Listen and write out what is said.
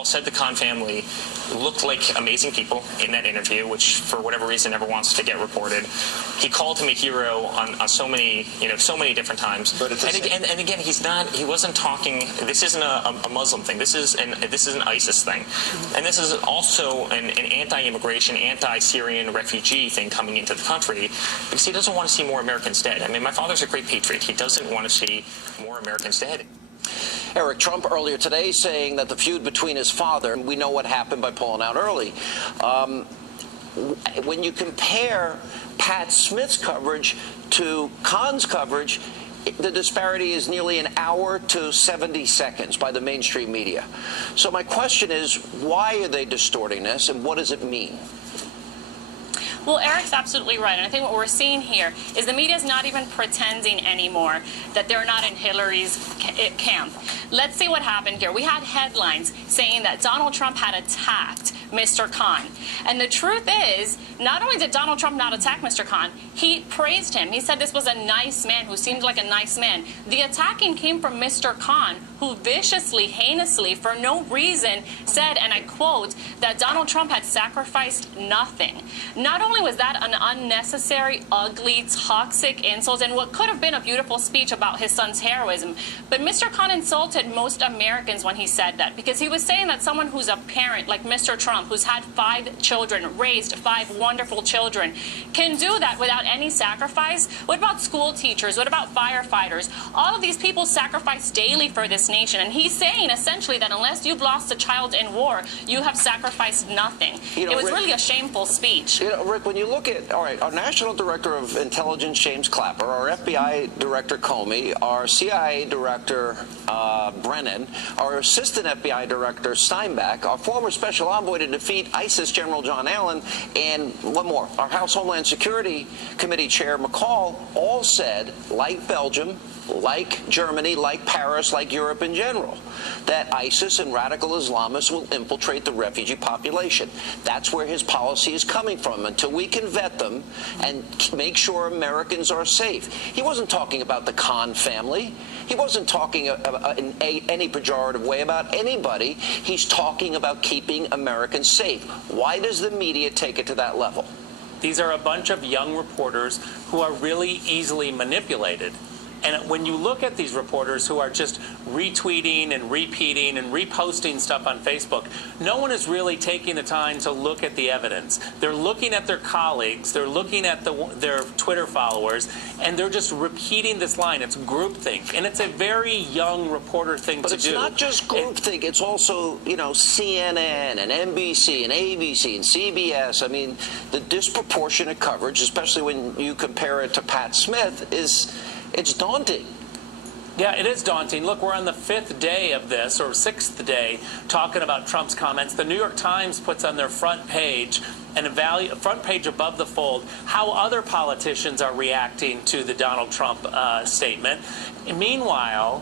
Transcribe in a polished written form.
all, said the Khan family looked like amazing people in that interview, which for whatever reason never wants to get reported. He called him a hero on so many, so many different times. But and again, he wasn't talking. This isn't a Muslim thing. This is an ISIS thing, and this is also an anti-immigration, anti-Syrian refugee thing coming into the country because he doesn't want to see more Americans dead. I mean, my father's a great patriot. He doesn't want to see more Americans dead. Eric Trump earlier today saying that the feud between his father, we know what happened by pulling out early. When you compare Pat Smith's coverage to Khan's coverage, the disparity is nearly an hour to 70 seconds by the mainstream media. So my question is, why are they distorting this, and what does it mean? Well, Eric's absolutely right. And I think what we're seeing here is the media is not even pretending anymore that they're not in Hillary's camp. Let's see what happened here. We had headlines saying that Donald Trump had attacked Mr. Khan. And the truth is, not only did Donald Trump not attack Mr. Khan, he praised him. He said this was a nice man who seemed like a nice man. The attacking came from Mr. Khan, who viciously, heinously, for no reason said, and I quote, that Donald Trump had sacrificed nothing. Not only was that an unnecessary, ugly, toxic insult and what could have been a beautiful speech about his son's heroism, but Mr. Khan insulted most Americans when he said that, because he was saying that someone who's a parent like Mr. Trump, who's had 5 children, raised 5 wonderful children, can do that without any sacrifice. What about school teachers? What about firefighters? All of these people sacrifice daily for this nation, and he's saying essentially that unless you've lost a child in war, you have sacrificed nothing. It was really a shameful speech. Rick, when you look at, all right, our National Director of Intelligence, James Clapper, our FBI Director, Comey, our CIA Director, Brennan, our Assistant FBI Director, Steinbeck, our former Special Envoy to defeat ISIS, General John Allen, and one more, our House Homeland Security Committee Chair, McCall, all said, like Belgium, like Germany, like Paris, like Europe in general, that ISIS and radical Islamists will infiltrate the refugee population. That's where his policy is coming from, until we can vet them and make sure Americans are safe. He wasn't talking about the Khan family. He wasn't talking in any pejorative way about anybody. He's talking about keeping Americans safe. Why does the media take it to that level? These are a bunch of young reporters who are really easily manipulated. And when you look at these reporters who are just retweeting and repeating and reposting stuff on Facebook, no one is really taking the time to look at the evidence. They're looking at their colleagues, they're looking at their Twitter followers, and they're just repeating this line. It's groupthink, and it's a very young reporter thing to do. But it's not just groupthink. It's also, CNN and NBC and ABC and CBS. I mean, the disproportionate coverage, especially when you compare it to Pat Smith, it's daunting. Yeah, it is daunting. Look, we're on the 5th day of this, or 6th day, talking about Trump's comments. The New York Times puts on their front page, and a front page above the fold, how other politicians are reacting to the Donald Trump statement. And meanwhile,